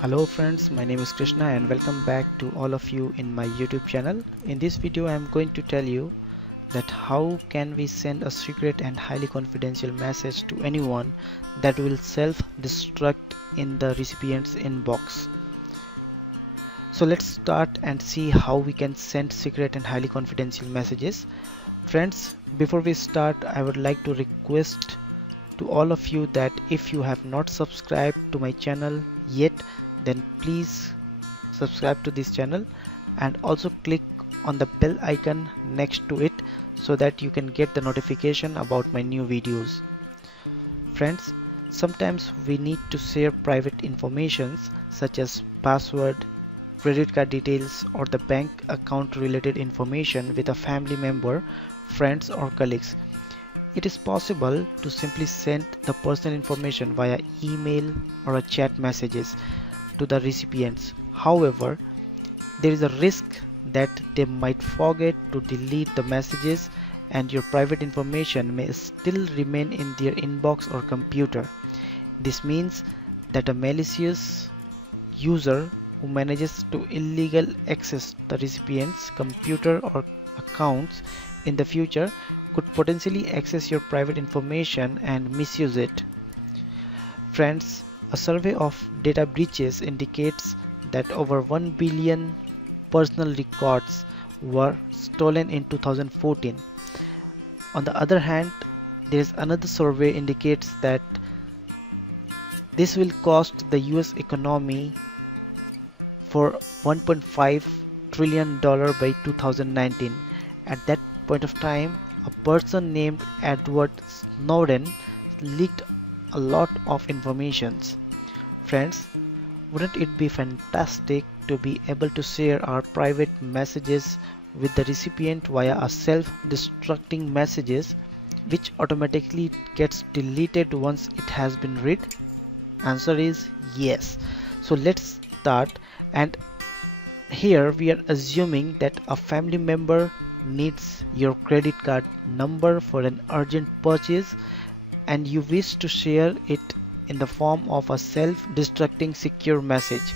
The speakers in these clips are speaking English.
Hello friends, my name is Krishna and welcome back to all of you in my YouTube channel. In this video I am going to tell you that how can we send a secret and highly confidential message to anyone that will self-destruct in the recipient's inbox. So let's start and see how we can send secret and highly confidential messages. Friends, before we start, I would like to request to all of you that if you have not subscribed to my channel yet, then please subscribe to this channel and also click on the bell icon next to it so that you can get the notification about my new videos. Friends, sometimes we need to share private informations such as password, credit card details or the bank account related information with a family member, friends or colleagues. It is possible to simply send the personal information via email or a chat messages to the recipients. However, there is a risk that they might forget to delete the messages and your private information may still remain in their inbox or computer. This means that a malicious user who manages to illegally access the recipient's computer or accounts in the future could potentially access your private information and misuse it. Friends, a survey of data breaches indicates that over 1 billion personal records were stolen in 2014. On the other hand, there is another survey indicates that this will cost the US economy for $1.5 trillion by 2019. At that point of time, a person named Edward Snowden leaked a lot of informations. Friends, wouldn't it be fantastic to be able to share our private messages with the recipient via a self-destructing messages which automatically gets deleted once it has been read? Answer is yes. So let's start, and here we are assuming that a family member needs your credit card number for an urgent purchase and you wish to share it in the form of a self-destructing secure message.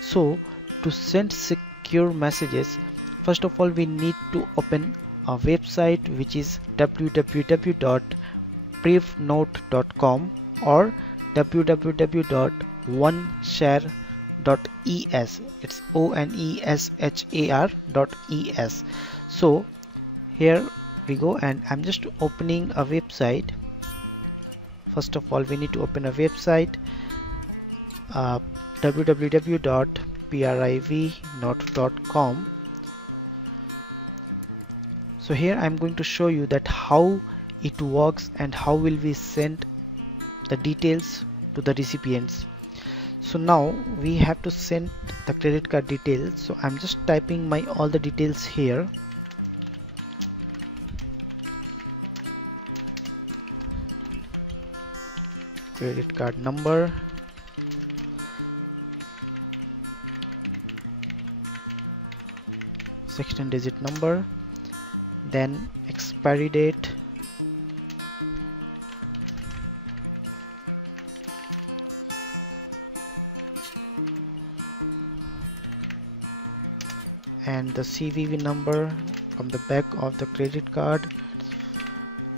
So to send secure messages, first of all we need to open a website which is www.privnote.com or www.oneshare.es. It's oneshar.es. So here we go, and I'm just opening a website. First of all we need to open a website, www.privnote.com. so here I'm going to show you that how it works and how will we send the details to the recipients. So now we have to send the credit card details, so I'm just typing my all the details here. Credit card number, digit number, then expiry date, and the CVV number from the back of the credit card.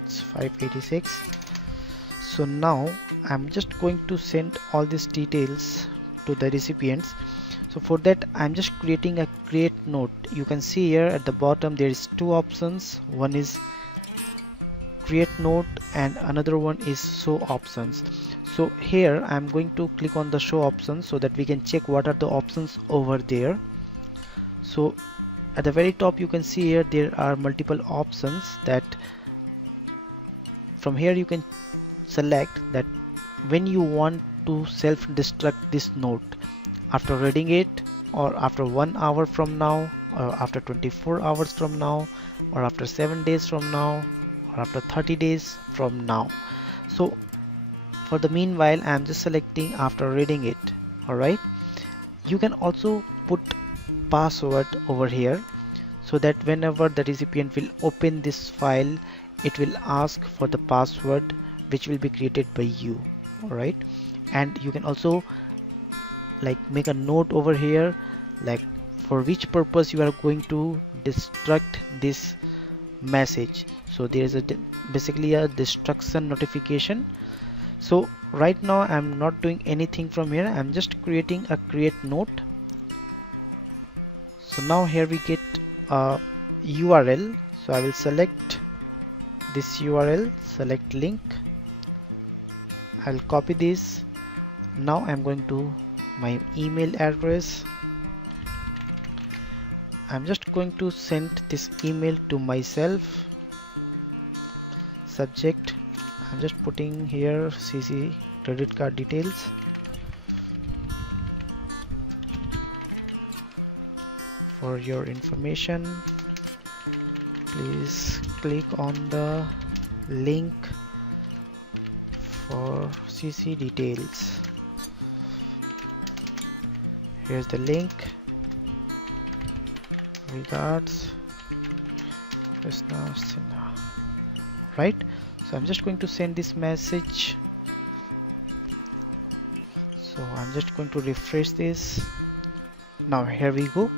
It's 586. So now I'm just going to send all these details to the recipients. So for that I'm just creating a create note. You can see here at the bottom there is two options. One is create note and another one is show options. So here I'm going to click on the show options so that we can check what are the options over there. So at the very top you can see here there are multiple options that from here you can select that when you want to self-destruct this note, after reading it or after 1 hour from now or after 24 hours from now or after 7 days from now or after 30 days from now. So for the meanwhile I'm just selecting after reading it. Alright, you can also put password over here so that whenever the recipient will open this file it will ask for the password which will be created by you. Alright, and you can also like make a note over here, like for which purpose you are going to destruct this message. So there is a basically a destruction notification. So right now I'm not doing anything from here, I'm just creating a create note. So now here we get a URL, so I will select this URL, select link, I'll copy this. Now I'm going to my email address, I'm just going to send this email to myself. Subject, I'm just putting here CC credit card details. For your information, please click on the link for CC details. Here's the link. Regards, Krishna Sinha. Right, so I'm just going to send this message. So I'm just going to refresh this. Now here we go,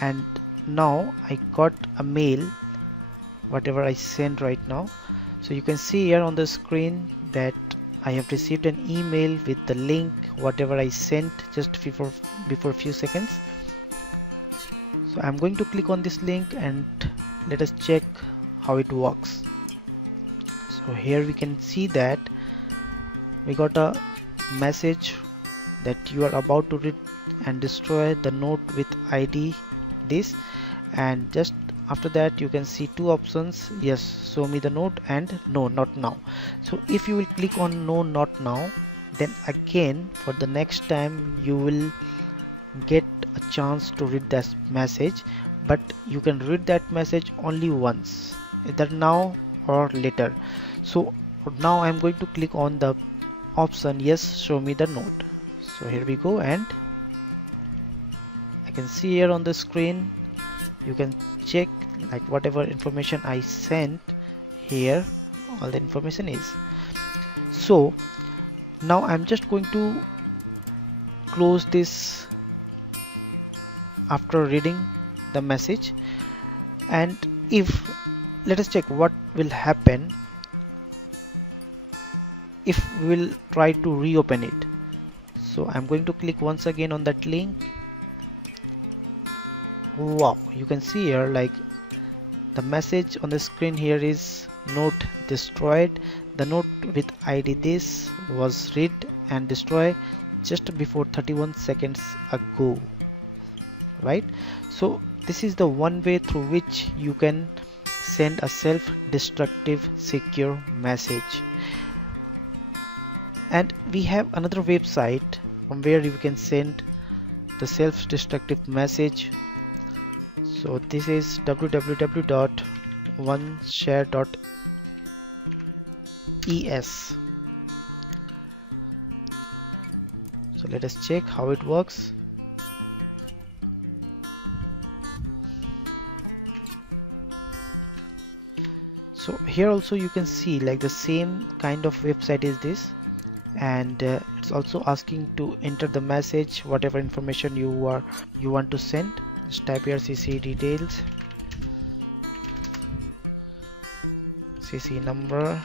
and now I got a mail whatever I sent right now. So you can see here on the screen that I have received an email with the link whatever I sent just before a few seconds. So I'm going to click on this link and let us check how it works. So here we can see that we got a message that you are about to read and destroy the note with ID this, and just after that you can see two options, yes, show me the note, and no, not now. So if you will click on no, not now, then again for the next time you will get a chance to read that message, but you can read that message only once, either now or later. So now I'm going to click on the option yes, show me the note. So here we go, and I can see here on the screen you can check like whatever information I sent here, all the information is. So now I'm just going to close this after reading the message, and if let us check what will happen if we will try to reopen it. So I'm going to click once again on that link. Wow, you can see here like the message on the screen here is note destroyed. The note with ID this was read and destroyed just before 31 seconds ago, right? So this is the one way through which you can send a self-destructive secure message. And we have another website from where you can send the self-destructive message. So this is www.oneshare.es. So let us check how it works. So here also you can see like the same kind of website is this, and it's also asking to enter the message whatever information you want to send. Just type here CC details, CC number,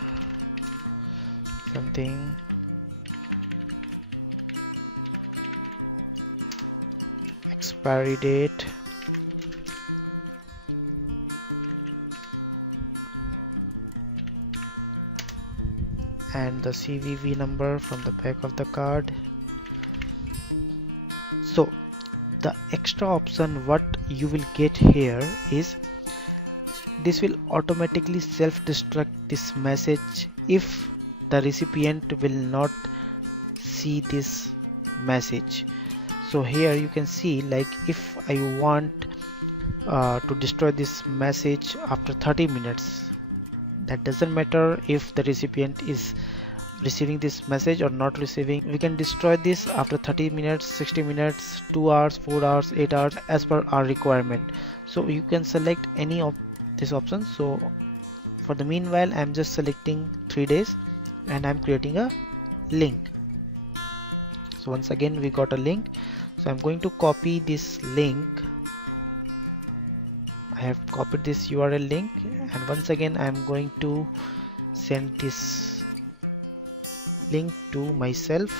something, expiry date, and the CVV number from the back of the card. So the extra option what you will get here is this will automatically self-destruct this message if the recipient will not see this message. So here you can see like if I want to destroy this message after 30 minutes, that doesn't matter if the recipient is receiving this message or not receiving, we can destroy this after 30 minutes, 60 minutes, 2 hours, 4 hours, 8 hours as per our requirement. So you can select any of these options. So for the meanwhile I'm just selecting 3 days and I'm creating a link. So once again we got a link. So I'm going to copy this link. I have copied this URL link, and once again I'm going to send this link to myself.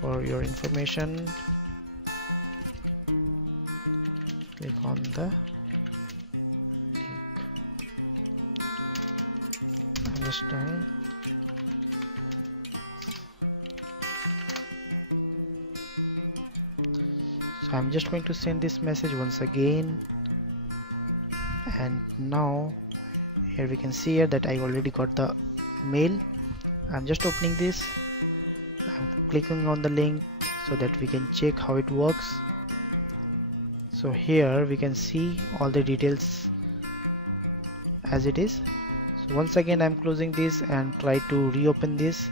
For your information, click on the link. Understand? So I'm just going to send this message once again, and now here we can see here that I already got the mail. I'm just opening this. I'm clicking on the link so that we can check how it works. So here we can see all the details as it is. So once again I'm closing this and try to reopen this.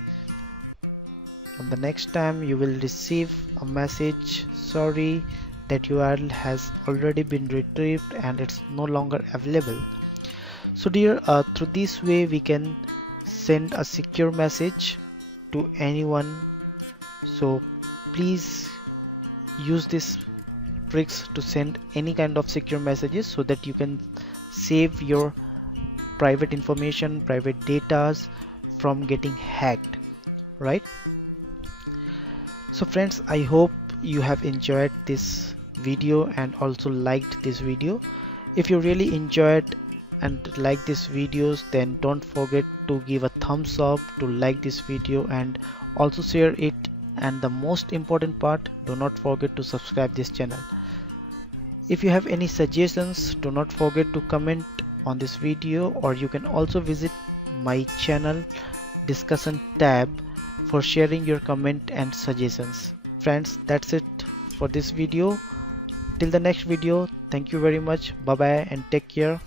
And the next time you will receive a message, sorry, that URL has already been retrieved and it's no longer available. So dear, through this way we can send a secure message to anyone. So please use these tricks to send any kind of secure messages so that you can save your private information, private data from getting hacked, right? So friends, I hope you have enjoyed this video and also liked this video. If you really enjoyed and like these videos, then don't forget to give a thumbs up, to like this video and also share it, and the most important part, do not forget to subscribe this channel. If you have any suggestions, do not forget to comment on this video, or you can also visit my channel discussion tab for sharing your comment and suggestions. Friends, that's it for this video. Till the next video, thank you very much. Bye bye and take care.